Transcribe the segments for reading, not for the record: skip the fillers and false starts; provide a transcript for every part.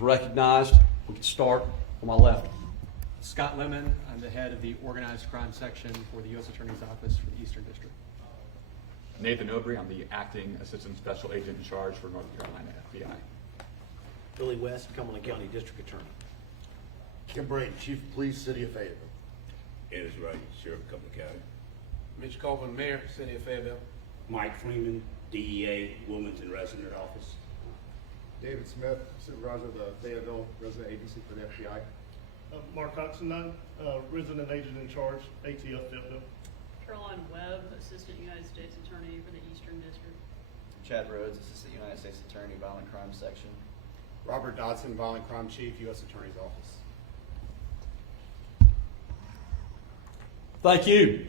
recognized. We can start on my left. Scott Lemon, I'm the head of the Organized Crime Section for the U.S. Attorney's Office for the Eastern District. Nathan Obrey, I'm the Acting Assistant Special Agent in Charge for North Carolina FBI. Billy West, Cumberland County District Attorney. Kim Braden, Chief of Police, City of Fayetteville. Ennis Wright, Sheriff of Cumberland County. Mitch Colvin, Mayor, City of Fayetteville. Mike Freeman, DEA, Wilmington Resident Office. David Smith, Supervisor of the Fayetteville Resident Agency for the FBI. Mark Oxendine, Resident Agent in Charge, ATF Fayetteville. Caroline Webb, Assistant United States Attorney for the Eastern District. Chad Rhodes, Assistant United States Attorney, Violent Crime Section. Robert Dodson, Violent Crime Chief, U.S. Attorney's Office. Thank you.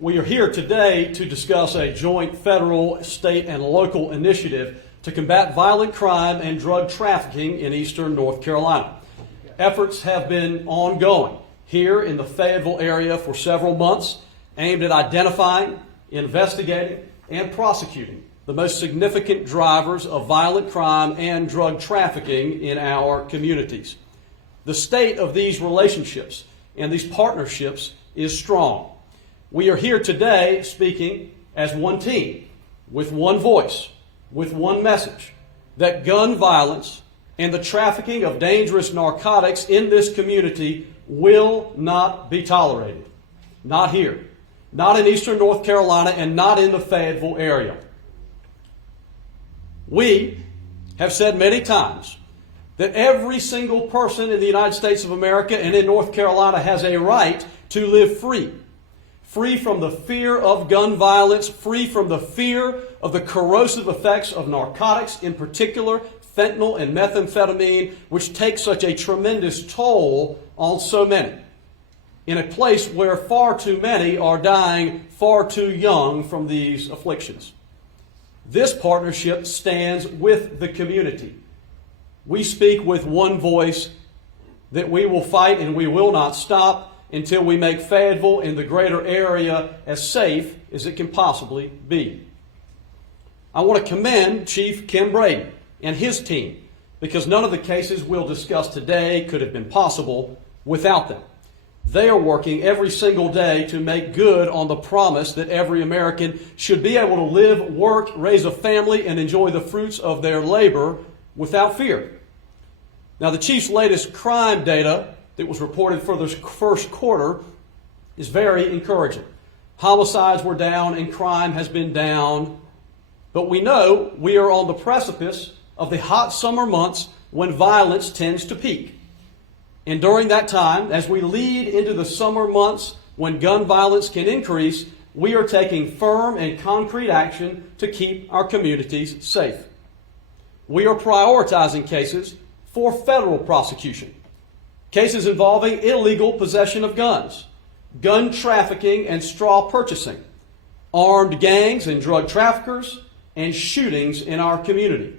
We are here today to discuss a joint federal, state, and local initiative to combat violent crime and drug trafficking in eastern North Carolina. Efforts have been ongoing here in the Fayetteville area for several months, aimed at identifying, investigating, and prosecuting the most significant drivers of violent crime and drug trafficking in our communities. The state of these relationships and these partnerships is strong. We are here today speaking as one team, with one voice, with one message, that gun violence and the trafficking of dangerous narcotics in this community will not be tolerated. Not here, not in eastern North Carolina, and not in the Fayetteville area. We have said many times that every single person in the United States of America and in North Carolina has a right to live free. Free from the fear of gun violence, free from the fear of the corrosive effects of narcotics, in particular fentanyl and methamphetamine, which take such a tremendous toll on so many, in a place where far too many are dying far too young from these afflictions. This partnership stands with the community. We speak with one voice that we will fight and we will not stop until we make Fayetteville and the greater area as safe as it can possibly be. I want to commend Chief Kim Braden and his team, because none of the cases we'll discuss today could have been possible without them. They are working every single day to make good on the promise that every American should be able to live, work, raise a family, and enjoy the fruits of their labor without fear. Now, the Chief's latest crime data that was reported for the first quarter is very encouraging. Homicides were down and crime has been down, but we know we are on the precipice of the hot summer months when violence tends to peak. And during that time, as we lead into the summer months when gun violence can increase, we are taking firm and concrete action to keep our communities safe. We are prioritizing cases for federal prosecution. Cases involving illegal possession of guns, gun trafficking and straw purchasing, armed gangs and drug traffickers, and shootings in our community.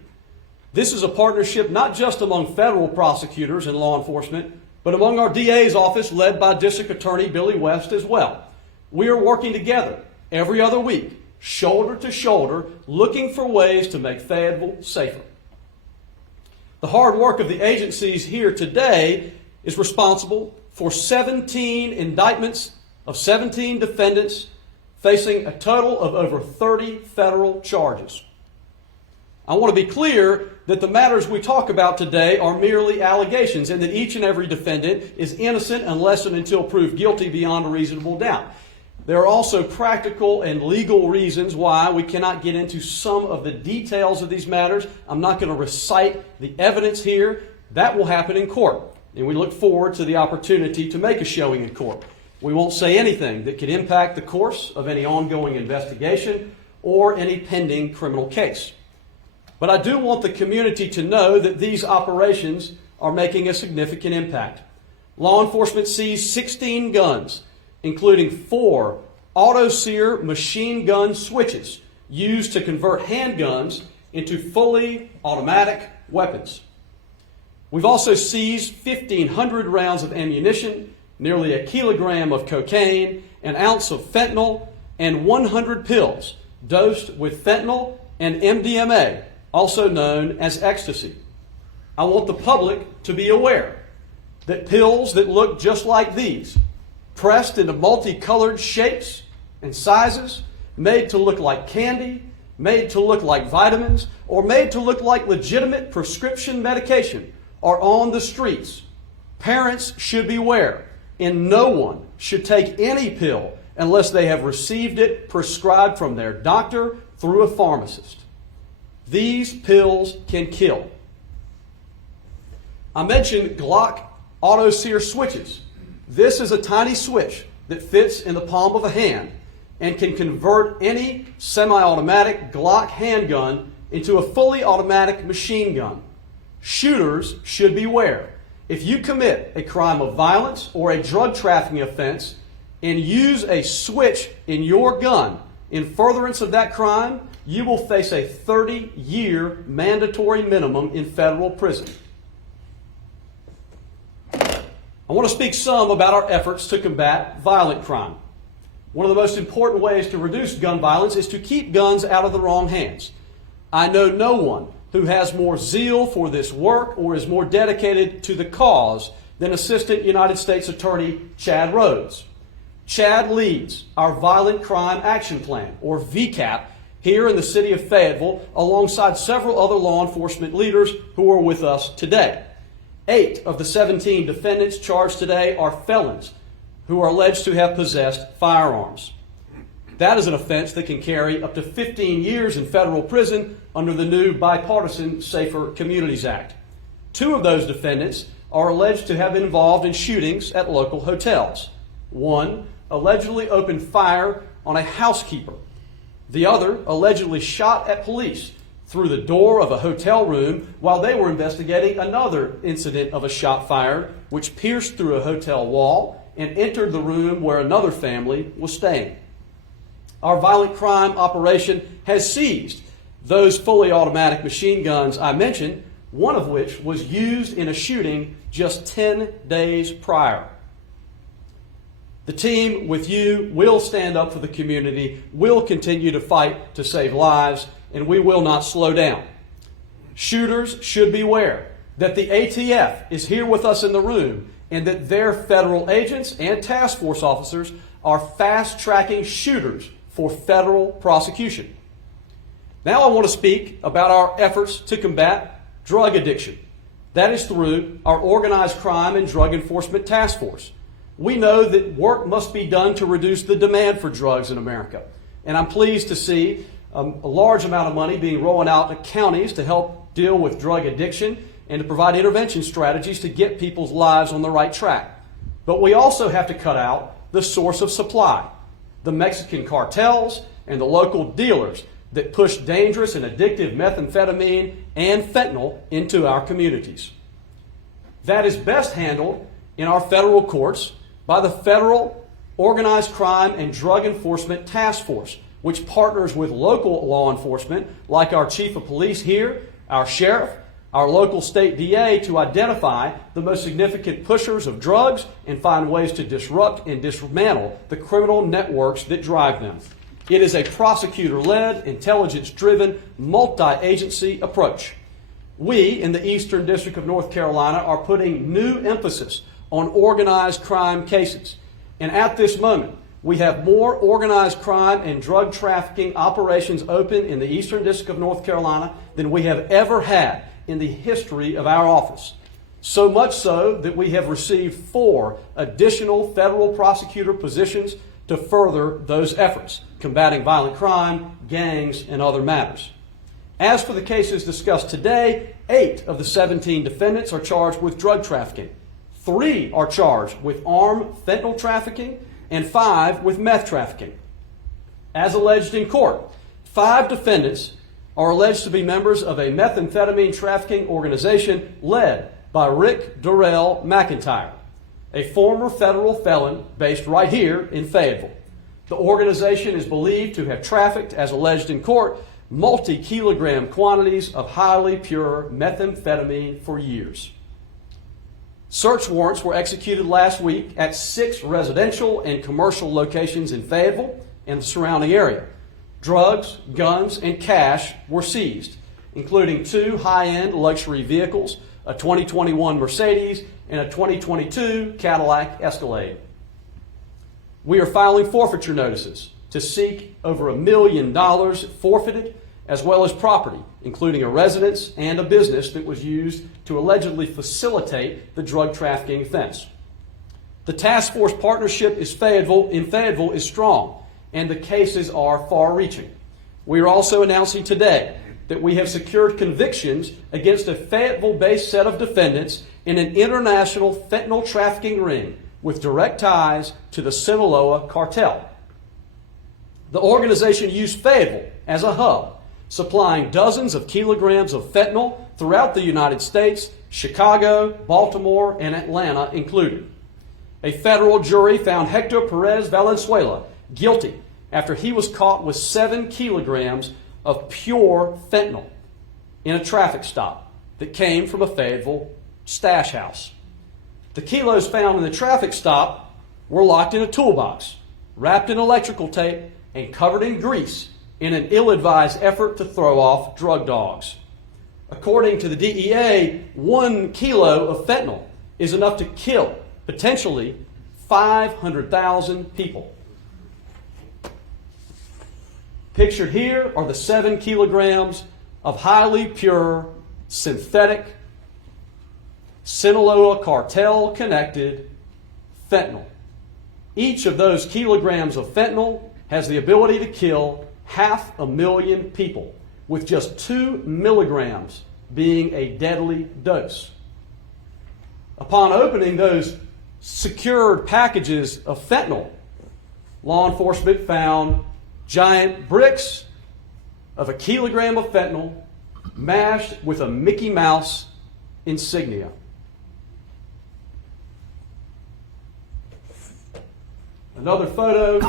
This is a partnership not just among federal prosecutors and law enforcement, but among our DA's office led by District Attorney Billy West as well. We are working together every other week, shoulder to shoulder, looking for ways to make Fayetteville safer. The hard work of the agencies here today is responsible for 17 indictments of 17 defendants facing a total of over 30 federal charges. I want to be clear that the matters we talk about today are merely allegations and that each and every defendant is innocent unless and until proved guilty beyond a reasonable doubt. There are also practical and legal reasons why we cannot get into some of the details of these matters. I'm not going to recite the evidence here. That will happen in court, and we look forward to the opportunity to make a showing in court. We won't say anything that could impact the course of any ongoing investigation or any pending criminal case. But I do want the community to know that these operations are making a significant impact. Law enforcement seized 16 guns, including 4 auto-sear machine gun switches used to convert handguns into fully automatic weapons. We've also seized 1,500 rounds of ammunition, nearly 1 kilogram of cocaine, 1 ounce of fentanyl, and 100 pills dosed with fentanyl and MDMA, also known as ecstasy. I want the public to be aware that pills that look just like these, pressed into multicolored shapes and sizes, made to look like candy, made to look like vitamins, or made to look like legitimate prescription medication, are on the streets. Parents should beware, and no one should take any pill unless they have received it prescribed from their doctor through a pharmacist. These pills can kill. I mentioned Glock auto sear switches. This is a tiny switch that fits in the palm of a hand and can convert any semi-automatic Glock handgun into a fully automatic machine gun. Shooters should beware. If you commit a crime of violence or a drug trafficking offense and use a switch in your gun in furtherance of that crime, you will face a 30-year mandatory minimum in federal prison. I want to speak some about our efforts to combat violent crime. One of the most important ways to reduce gun violence is to keep guns out of the wrong hands. I know no one who has more zeal for this work or is more dedicated to the cause than Assistant United States Attorney Chad Rhodes. Chad leads our Violent Crime Action Plan, or VCAP, here in the city of Fayetteville, alongside several other law enforcement leaders who are with us today. 8 of the 17 defendants charged today are felons who are alleged to have possessed firearms. That is an offense that can carry up to 15 years in federal prison under the new bipartisan Safer Communities Act. 2 of those defendants are alleged to have been involved in shootings at local hotels. One allegedly opened fire on a housekeeper. The other allegedly shot at police through the door of a hotel room while they were investigating another incident of a shot fired, which pierced through a hotel wall and entered the room where another family was staying. Our violent crime operation has seized those fully automatic machine guns I mentioned, one of which was used in a shooting just 10 days prior. The team with you will stand up for the community, will continue to fight to save lives, and we will not slow down. Shooters should beware that the ATF is here with us in the room and that their federal agents and task force officers are fast-tracking shooters for federal prosecution. Now I want to speak about our efforts to combat drug addiction. That is through our Organized Crime and Drug Enforcement Task Force. We know that work must be done to reduce the demand for drugs in America. And I'm pleased to see a large amount of money being rolled out to counties to help deal with drug addiction and to provide intervention strategies to get people's lives on the right track. But we also have to cut out the source of supply, the Mexican cartels and the local dealers that push dangerous and addictive methamphetamine and fentanyl into our communities. That is best handled in our federal courts by the Federal Organized Crime and Drug Enforcement Task Force, which partners with local law enforcement like our chief of police here, our sheriff, our local state DA to identify the most significant pushers of drugs and find ways to disrupt and dismantle the criminal networks that drive them. It is a prosecutor-led, intelligence-driven, multi-agency approach. We in the Eastern District of North Carolina are putting new emphasis on organized crime cases. And at this moment, we have more organized crime and drug trafficking operations open in the Eastern District of North Carolina than we have ever had in the history of our office. So much so that we have received 4 additional federal prosecutor positions to further those efforts, combating violent crime, gangs, and other matters. As for the cases discussed today, 8 of the 17 defendants are charged with drug trafficking. 3 are charged with armed fentanyl trafficking, and 5 with meth trafficking. As alleged in court, 5 defendants are alleged to be members of a methamphetamine trafficking organization led by Rick Durrell McIntyre, a former federal felon based right here in Fayetteville. The organization is believed to have trafficked, as alleged in court, multi-kilogram quantities of highly pure methamphetamine for years. Search warrants were executed last week at 6 residential and commercial locations in Fayetteville and the surrounding area. Drugs, guns, and cash were seized, including 2 high-end luxury vehicles, a 2021 Mercedes, and a 2022 Cadillac Escalade. We are filing forfeiture notices to seek over $1 million forfeited, as well as property, including a residence and a business that was used to allegedly facilitate the drug trafficking offense. The task force partnership in Fayetteville is strong, and the cases are far-reaching. We are also announcing today that we have secured convictions against a Fayetteville-based set of defendants in an international fentanyl trafficking ring with direct ties to the Sinaloa cartel. The organization used Fayetteville as a hub, supplying dozens of kilograms of fentanyl throughout the United States, Chicago, Baltimore, and Atlanta included. A federal jury found Hector Perez Valenzuela guilty after he was caught with 7 kilograms of pure fentanyl in a traffic stop that came from a Fayetteville stash house. The kilos found in the traffic stop were locked in a toolbox, wrapped in electrical tape, and covered in grease in an ill-advised effort to throw off drug dogs. According to the DEA, 1 kilo of fentanyl is enough to kill potentially 500,000 people. Pictured here are the 7 kilograms of highly pure, synthetic, Sinaloa cartel-connected fentanyl. Each of those kilograms of fentanyl has the ability to kill 500,000 people, with just 2 milligrams being a deadly dose. Upon opening those secured packages of fentanyl, law enforcement found giant bricks of 1 kilogram of fentanyl mashed with a Mickey Mouse insignia. Another photo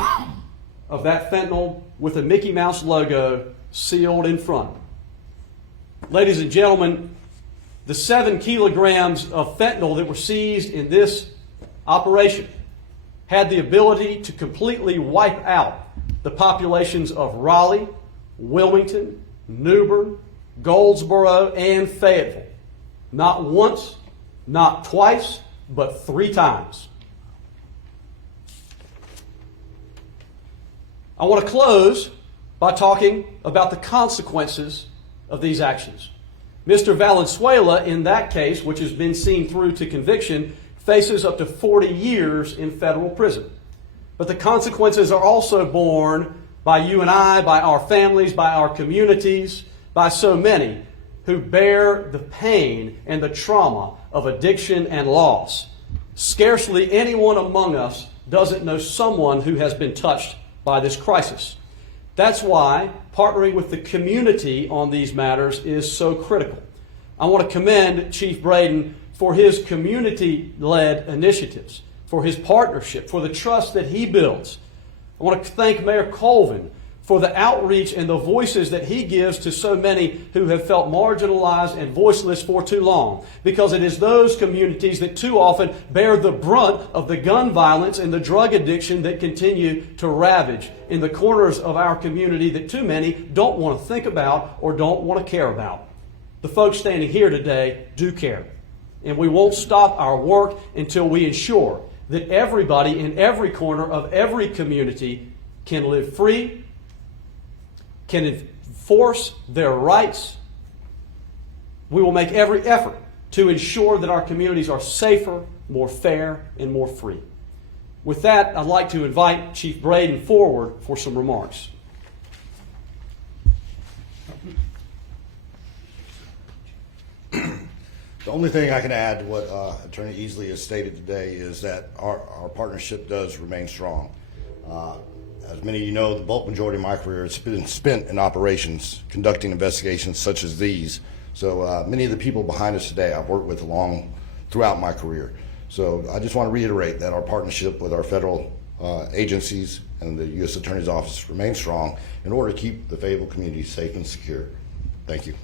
of that fentanyl with a Mickey Mouse logo sealed in front. Ladies and gentlemen, the 7 kilograms of fentanyl that were seized in this operation had the ability to completely wipe out the populations of Raleigh, Wilmington, Newbern, Goldsboro, and Fayetteville. Not once, not twice, but 3 times. I want to close by talking about the consequences of these actions. Mr. Valenzuela, in that case, which has been seen through to conviction, faces up to 40 years in federal prison. But the consequences are also borne by you and I, by our families, by our communities, by so many who bear the pain and the trauma of addiction and loss. Scarcely anyone among us doesn't know someone who has been touched by this crisis. That's why partnering with the community on these matters is so critical. I want to commend Chief Braden for his community-led initiatives, for his partnership, for the trust that he builds. I want to thank Mayor Colvin for the outreach and the voices that he gives to so many who have felt marginalized and voiceless for too long. Because it is those communities that too often bear the brunt of the gun violence and the drug addiction that continue to ravage in the corners of our community that too many don't want to think about or don't want to care about. The folks standing here today do care. And we won't stop our work until we ensure that everybody in every corner of every community can live free, can enforce their rights. We will make every effort to ensure that our communities are safer, more fair, and more free. With that, I'd like to invite Chief Braden forward for some remarks. The only thing I can add to what Attorney Easley has stated today is that our partnership does remain strong. As many of you know, the bulk majority of my career has been spent in operations, conducting investigations such as these. So many of the people behind us today I've worked with throughout my career. So I just want to reiterate that our partnership with our federal agencies and the U.S. Attorney's Office remains strong in order to keep the Fayetteville community safe and secure. Thank you.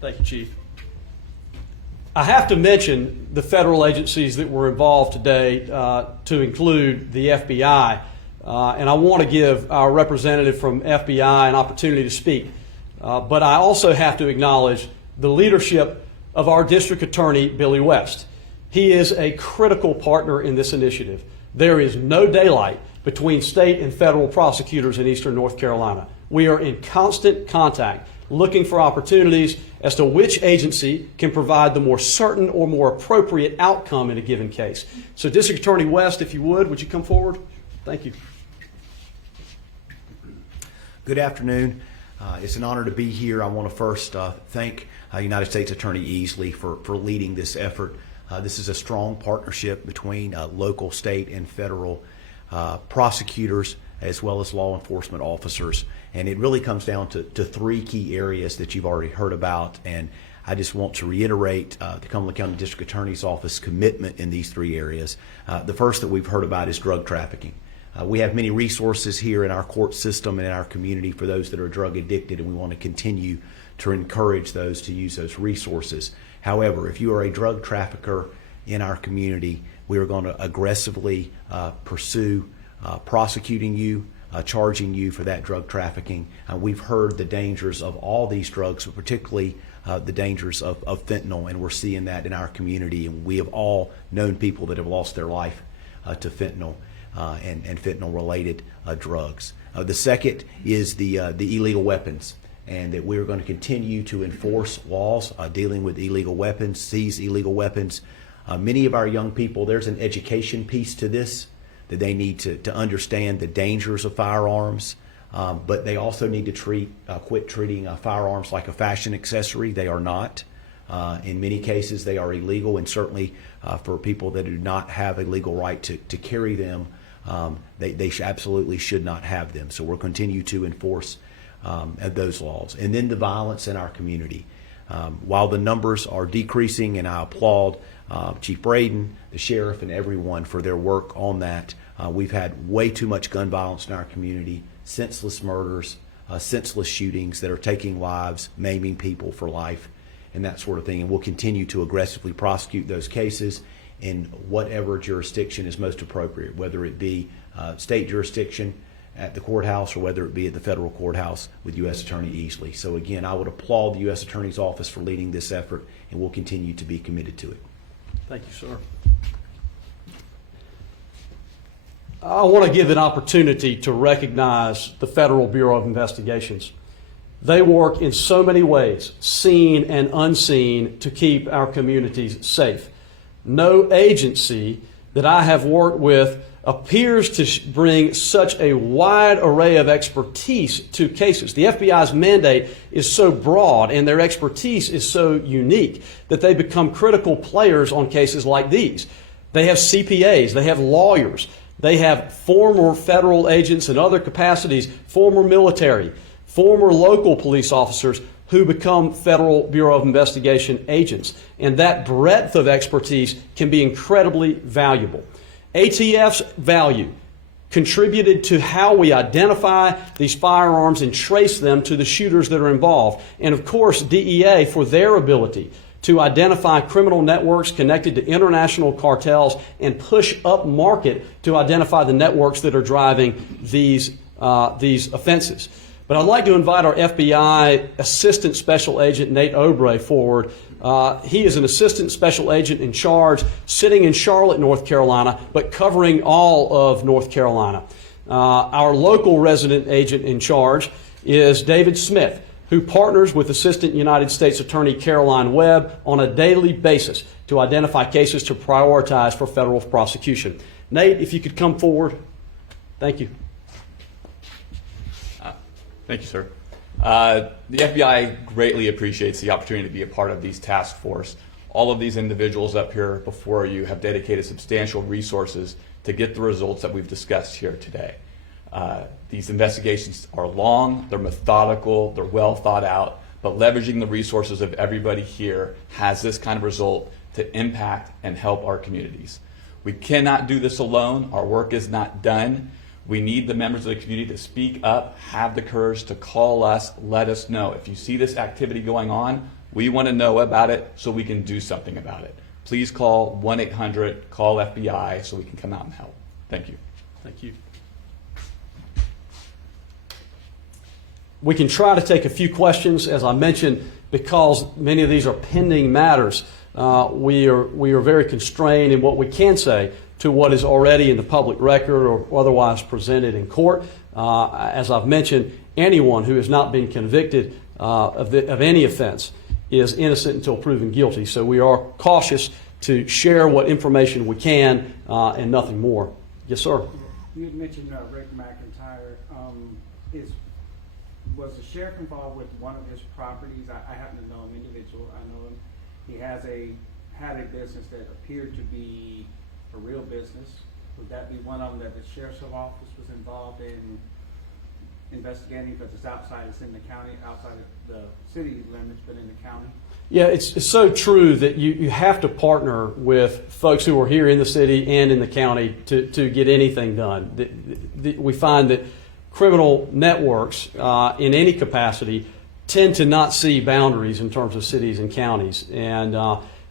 Thank you, Chief. I have to mention the federal agencies that were involved today, to include the FBI. And I want to give our representative from FBI an opportunity to speak. But I also have to acknowledge the leadership of our district attorney, Billy West. He is a critical partner in this initiative. There is no daylight between state and federal prosecutors in eastern North Carolina. We are in constant contact, looking for opportunities as to which agency can provide the more certain or more appropriate outcome in a given case. So District Attorney West, if you would you come forward? Thank you. Good afternoon. It's an honor to be here. I want to first thank United States Attorney Easley for leading this effort. This is a strong partnership between local, state, and federal prosecutors as well as law enforcement officers. And it really comes down to three key areas that you've already heard about. And I just want to reiterate the Cumberland County District Attorney's Office commitment in these three areas. The first that we've heard about is drug trafficking. We have many resources here in our court system and in our community for those that are drug addicted, and we want to continue to encourage those to use those resources. However, if you are a drug trafficker in our community, we are going to aggressively pursue prosecuting you, charging you for that drug trafficking. We've heard the dangers of all these drugs, but particularly the dangers of fentanyl, and we're seeing that in our community. And we have all known people that have lost their life to fentanyl and fentanyl-related drugs. The second is the illegal weapons, and that we're going to continue to enforce laws dealing with illegal weapons, seize illegal weapons. Many of our young people, there's an education piece to this, that they need to understand the dangers of firearms, but they also need to quit treating firearms like a fashion accessory. They are not. In many cases, they are illegal, and certainly for people that do not have a legal right to carry them, they absolutely should not have them. So we'll continue to enforce those laws. And then the violence in our community. While the numbers are decreasing, and I applaud Chief Braden, the sheriff, and everyone for their work on that, we've had way too much gun violence in our community, senseless murders, senseless shootings that are taking lives, maiming people for life, and that sort of thing. And we'll continue to aggressively prosecute those cases in whatever jurisdiction is most appropriate, whether it be state jurisdiction at the courthouse or whether it be at the federal courthouse with U.S. Attorney Easley. So again, I would applaud the U.S. Attorney's Office for leading this effort, and we'll continue to be committed to it. Thank you, sir. I want to give an opportunity to recognize the Federal Bureau of Investigations. They work in so many ways, seen and unseen, to keep our communities safe. No agency that I have worked with appears to bring such a wide array of expertise to cases. The FBI's mandate is so broad and their expertise is so unique that they become critical players on cases like these. They have CPAs, they have lawyers, they have former federal agents in other capacities, former military, former local police officers who become Federal Bureau of Investigation agents. And that breadth of expertise can be incredibly valuable. ATF's value contributed to how we identify these firearms and trace them to the shooters that are involved. And of course, DEA for their ability to identify criminal networks connected to international cartels and push up market to identify the networks that are driving these offenses. But I'd like to invite our FBI Assistant Special Agent Nate Obrey forward. He is an Assistant Special Agent in charge, sitting in Charlotte, North Carolina, but covering all of North Carolina. Our local resident agent in charge is David Smith, who partners with Assistant United States Attorney Caroline Webb on a daily basis to identify cases to prioritize for federal prosecution. Nate, if you could come forward. Thank you. Thank you, sir. The FBI greatly appreciates the opportunity to be a part of these task force. All of these individuals up here before you have dedicated substantial resources to get the results that we've discussed here today. These investigations are long, they're methodical, they're well thought out, but leveraging the resources of everybody here has this kind of result to impact and help our communities. We cannot do this alone. Our work is not done. We need the members of the community to speak up, have the courage to call us, let us know. If you see this activity going on, we want to know about it so we can do something about it. Please call 1-800-CALL-FBI so we can come out and help. Thank you. Thank you. We can try to take a few questions. As I mentioned, because many of these are pending matters, we are very constrained in what we can say to what is already in the public record or otherwise presented in court. As I've mentioned, anyone who has not been convicted of any offense is innocent until proven guilty. So we are cautious to share what information we can and nothing more. Yes, sir. You had mentioned Rick McIntyre. Was the sheriff involved with one of his properties? I happen to know him individual. I know him. He had a business that appeared to be a real business. Would that be one of them that the sheriff's office was involved in investigating, because it's in the county, outside of the city limits, but in the county? Yeah, it's so true that you have to partner with folks who are here in the city and in the county to get anything done. We find that criminal networks in any capacity tend to not see boundaries in terms of cities and counties. And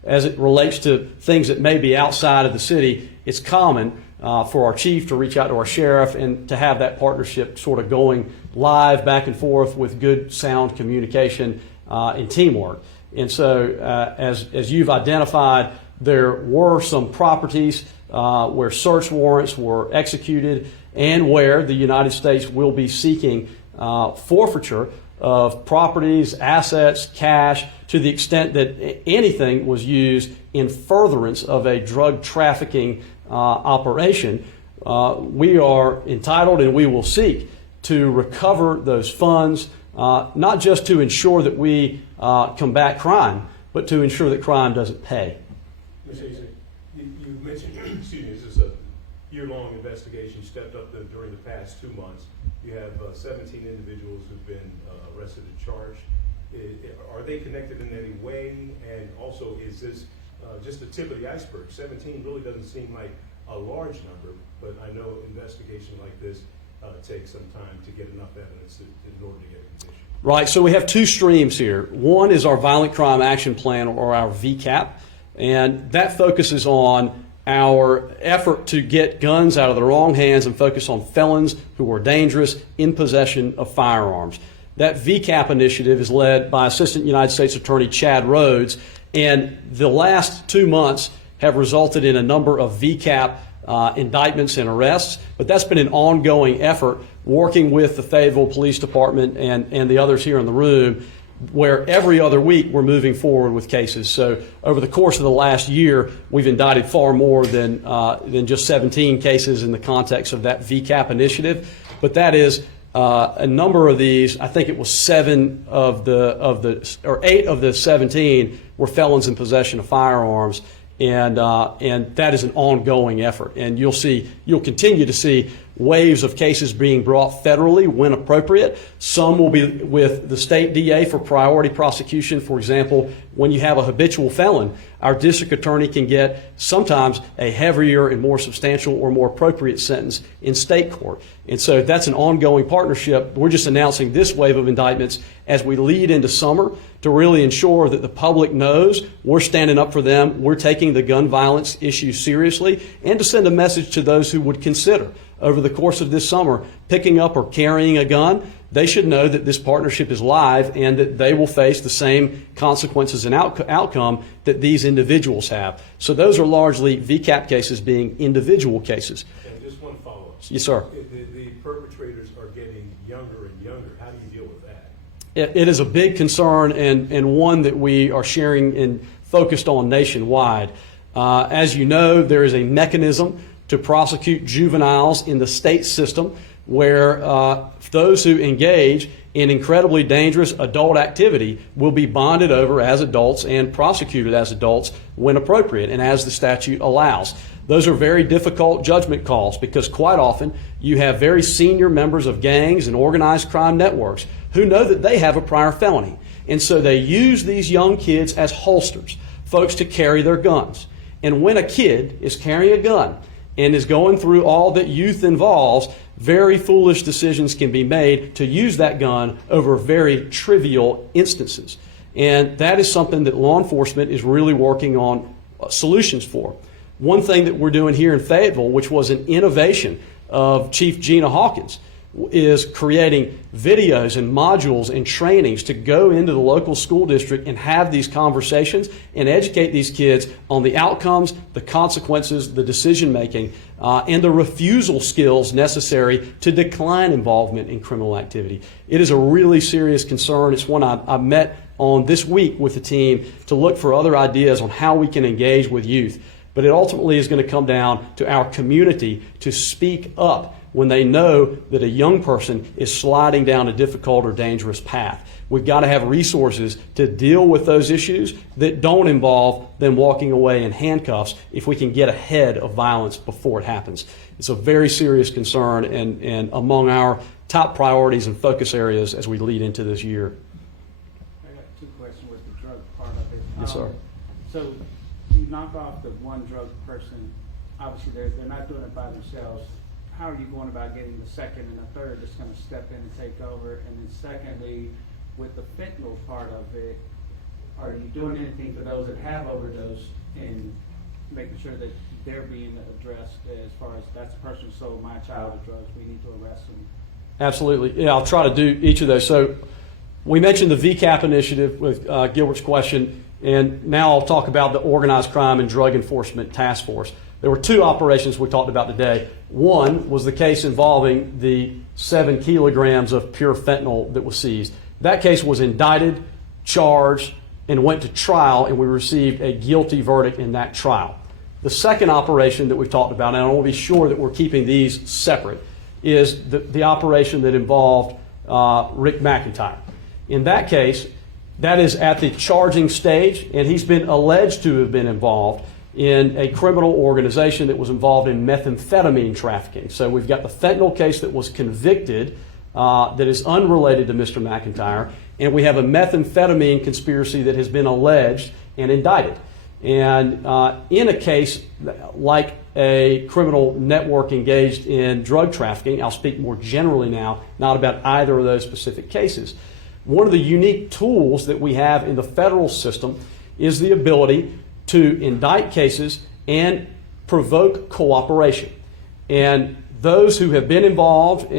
as it relates to things that may be outside of the city, it's common for our chief to reach out to our sheriff and to have that partnership sort of going live back and forth with good, sound communication and teamwork. And so, as you've identified, there were some properties where search warrants were executed and where the United States will be seeking forfeiture of properties, assets, cash, to the extent that anything was used in furtherance of a drug trafficking operation. We are entitled and we will seek to recover those funds, not just to ensure that we combat crime, but to ensure that crime doesn't pay. Mr. Easley, you mentioned, excuse me, this is a year-long investigation. You stepped up during the past 2 months. You have 17 individuals who've been arrested and charged. Are they connected in any way? And also, is this just the tip of the iceberg? 17 really doesn't seem like a large number, but I know investigation like this takes some time to get enough evidence in order to get a conviction. Right, so we have two streams here. One is our Violent Crime Action Plan, or our VCAP, and that focuses on our effort to get guns out of the wrong hands and focus on felons who are dangerous in possession of firearms. That VCAP initiative is led by Assistant United States Attorney Chad Rhodes, and the last 2 months have resulted in a number of VCAP indictments and arrests, but that's been an ongoing effort working with the Fayetteville Police Department and the others here in the room, where every other week we're moving forward with cases. So over the course of the last year, we've indicted far more than just 17 cases in the context of that VCAP initiative. But that is a number of these. I think it was 8 of the 17 were felons in possession of firearms. And that is an ongoing effort. And you'll continue to see waves of cases being brought federally when appropriate. Some will be with the state DA for priority prosecution. For example, when you have a habitual felon, our district attorney can get sometimes a heavier and more substantial or more appropriate sentence in state court. And so that's an ongoing partnership. We're just announcing this wave of indictments as we lead into summer to really ensure that the public knows we're standing up for them, we're taking the gun violence issue seriously, and to send a message to those who would consider over the course of this summer picking up or carrying a gun. They should know that this partnership is live and that they will face the same consequences and outcome that these individuals have. So those are largely VCAP cases being individual cases. And just one follow-up. Yes, sir. The perpetrators are getting younger and younger. How do you deal with that? It is a big concern and one that we are sharing and focused on nationwide. As you know, there is a mechanism to prosecute juveniles in the state system where those who engage in incredibly dangerous adult activity will be bonded over as adults and prosecuted as adults when appropriate and as the statute allows. Those are very difficult judgment calls because quite often you have very senior members of gangs and organized crime networks who know that they have a prior felony. And so they use these young kids as holsters, folks to carry their guns. And when a kid is carrying a gun and is going through all that youth involves, very foolish decisions can be made to use that gun over very trivial instances. And that is something that law enforcement is really working on solutions for. One thing that we're doing here in Fayetteville, which was an innovation of Chief Gina Hawkins, is creating videos and modules and trainings to go into the local school district and have these conversations and educate these kids on the outcomes, the consequences, the decision making, and the refusal skills necessary to decline involvement in criminal activity. It is a really serious concern. It's one I met on this week with the team to look for other ideas on how we can engage with youth. But it ultimately is going to come down to our community to speak up when they know that a young person is sliding down a difficult or dangerous path. We've got to have resources to deal with those issues that don't involve them walking away in handcuffs if we can get ahead of violence before it happens. It's a very serious concern and among our top priorities and focus areas as we lead into this year. I got two questions with the drug part of it. Yes, sir. So you knock off the one drug person, obviously they're not doing it by themselves. How are you going about getting the second and the third that's going to step in and take over? And then secondly, with the fentanyl part of it, are you doing anything for those that have overdosed and making sure that they're being addressed as far as that's the person who sold my child the drugs, we need to arrest them? Absolutely. Yeah, I'll try to do each of those. So we mentioned the VCAP initiative with Gilbert's question, and now I'll talk about the Organized Crime and Drug Enforcement Task Force. There were two operations we talked about today. One was the case involving the 7 kilograms of pure fentanyl that was seized. That case was indicted, charged, and went to trial, and we received a guilty verdict in that trial. The second operation that we've talked about, and I want to be sure that we're keeping these separate, is the operation that involved Rick McIntyre. In that case, that is at the charging stage, and he's been alleged to have been involved in a criminal organization that was involved in methamphetamine trafficking. So we've got the fentanyl case that was convicted that is unrelated to Mr. McIntyre, and we have a methamphetamine conspiracy that has been alleged and indicted. And in a case like a criminal network engaged in drug trafficking, I'll speak more generally now, not about either of those specific cases. One of the unique tools that we have in the federal system is the ability to indict cases and provoke cooperation. And those who have been involved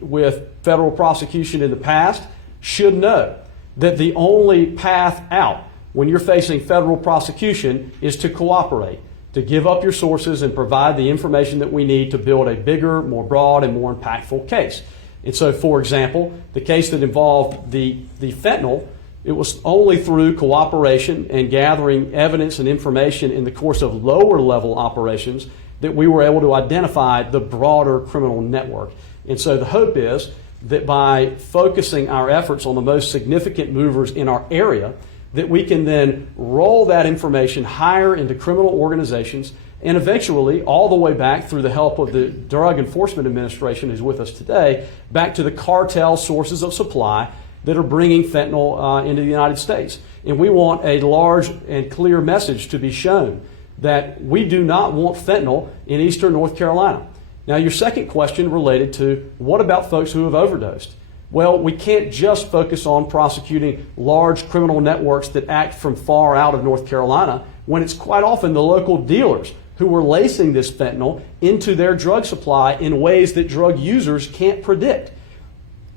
with federal prosecution in the past should know that the only path out when you're facing federal prosecution is to cooperate, to give up your sources and provide the information that we need to build a bigger, more broad, and more impactful case. And so, for example, the case that involved the fentanyl, it was only through cooperation and gathering evidence and information in the course of lower level operations that we were able to identify the broader criminal network. And so the hope is that by focusing our efforts on the most significant movers in our area, that we can then roll that information higher into criminal organizations and eventually all the way back through the help of the Drug Enforcement Administration who's with us today, back to the cartel sources of supply that are bringing fentanyl into the United States. And we want a large and clear message to be shown that we do not want fentanyl in eastern North Carolina. Now, your second question related to what about folks who have overdosed? Well, we can't just focus on prosecuting large criminal networks that act from far out of North Carolina when it's quite often the local dealers who were lacing this fentanyl into their drug supply in ways that drug users can't predict.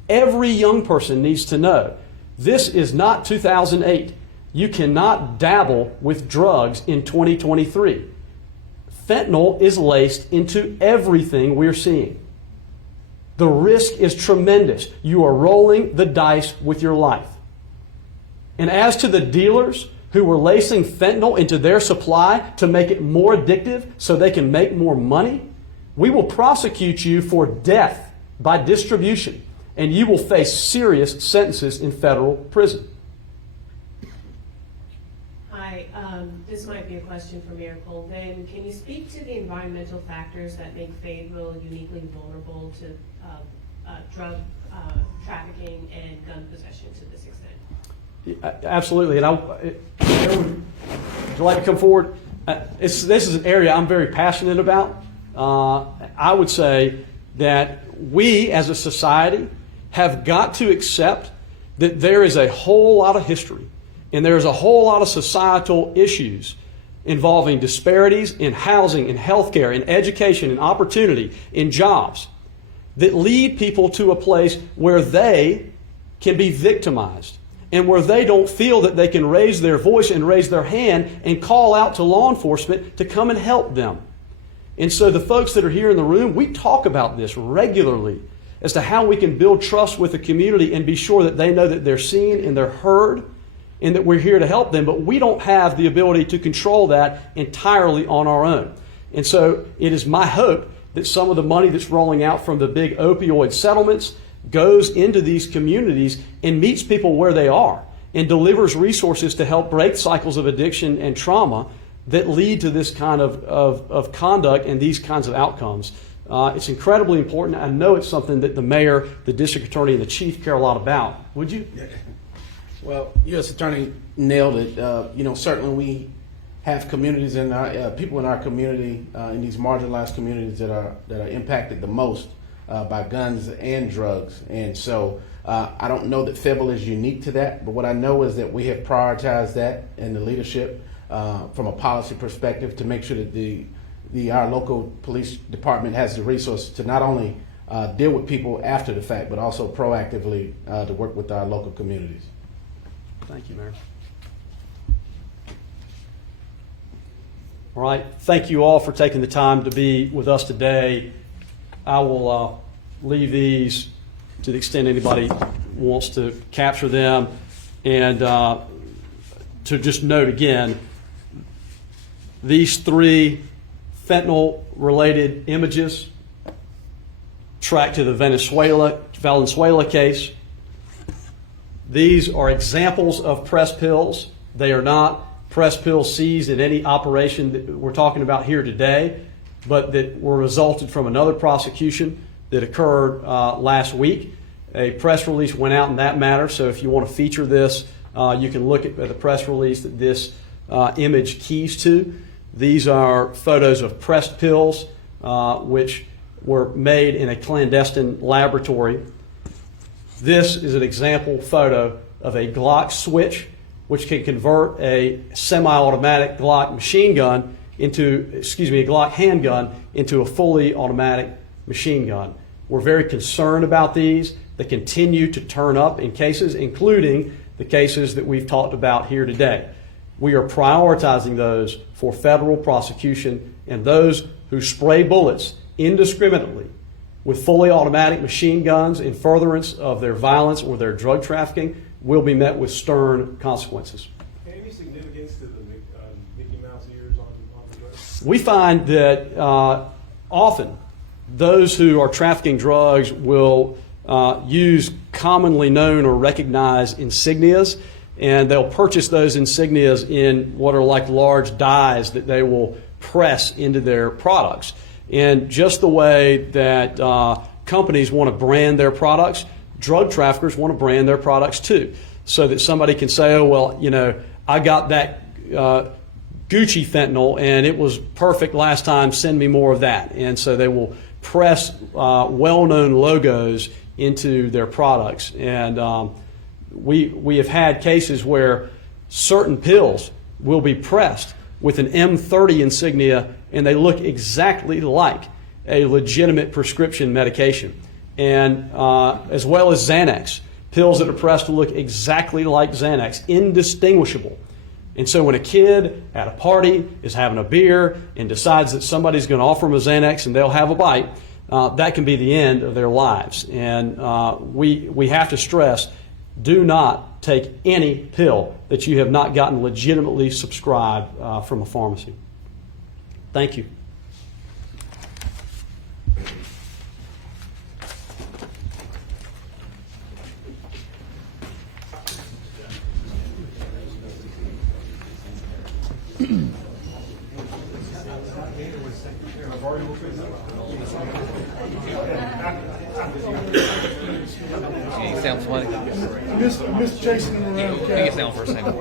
Every young person needs to know this is not 2008. You cannot dabble with drugs in 2023. Fentanyl is laced into everything we're seeing. The risk is tremendous. You are rolling the dice with your life. And as to the dealers who were lacing fentanyl into their supply to make it more addictive so they can make more money, we will prosecute you for death by distribution, and you will face serious sentences in federal prison. Hi, this might be a question for Mayor Colvin. Can you speak to the environmental factors that make Fayetteville uniquely vulnerable to drug trafficking and gun possession to this extent? Absolutely. And would you like to come forward? This is an area I'm very passionate about. I would say that we as a society have got to accept that there is a whole lot of history and there is a whole lot of societal issues involving disparities in housing, in healthcare, in education, in opportunity, in jobs that lead people to a place where they can be victimized and where they don't feel that they can raise their voice and raise their hand and call out to law enforcement to come and help them. And so the folks that are here in the room, we talk about this regularly as to how we can build trust with the community and be sure that they know that they're seen and they're heard and that we're here to help them. But we don't have the ability to control that entirely on our own. And so it is my hope that some of the money that's rolling out from the big opioid settlements goes into these communities and meets people where they are and delivers resources to help break cycles of addiction and trauma that lead to this kind of conduct and these kinds of outcomes. It's incredibly important. I know it's something that the mayor, the district attorney, and the chief care a lot about. Would you? Well, U.S. Attorney nailed it. Certainly we have communities in our people in our community, in these marginalized communities that are impacted the most by guns and drugs. And so I don't know that Fayetteville is unique to that, but what I know is that we have prioritized that in the leadership from a policy perspective to make sure that our local police department has the resources to not only deal with people after the fact, but also proactively to work with our local communities. Thank you, Mayor. All right. Thank you all for taking the time to be with us today. I will leave these to the extent anybody wants to capture them. And to just note again, these 3 fentanyl-related images tracked to the Valenzuela case. These are examples of press pills. They are not press pills seized in any operation that we're talking about here today, but that were resulted from another prosecution that occurred last week. A press release went out in that matter, so if you want to feature this, you can look at the press release that this image keys to. These are photos of pressed pills, which were made in a clandestine laboratory. This is an example photo of a Glock switch, which can convert a semi-automatic Glock machine gun a Glock handgun into a fully automatic machine gun. We're very concerned about these. They continue to turn up in cases, including the cases that we've talked about here today. We are prioritizing those for federal prosecution, and those who spray bullets indiscriminately with fully automatic machine guns in furtherance of their violence or their drug trafficking will be met with stern consequences. Any significance to the Mickey Mouse ears on the drugs? We find that often those who are trafficking drugs will use commonly known or recognized insignias, and they'll purchase those insignias in what are like large dies that they will press into their products. And just the way that companies want to brand their products, drug traffickers want to brand their products too, so that somebody can say, oh, well, I got that Gucci fentanyl and it was perfect last time, send me more of that. And so they will press well-known logos into their products. And we have had cases where certain pills will be pressed with an M30 insignia and they look exactly like a legitimate prescription medication. And as well as Xanax, pills that are pressed to look exactly like Xanax, indistinguishable. And so when a kid at a party is having a beer and decides that somebody's going to offer them a Xanax and they'll have a bite, that can be the end of their lives. And we have to stress, do not take any pill that you have not gotten legitimately subscribed from a pharmacy. Thank you. He sounds funny. Mr. chasing him around. He can sound for a second.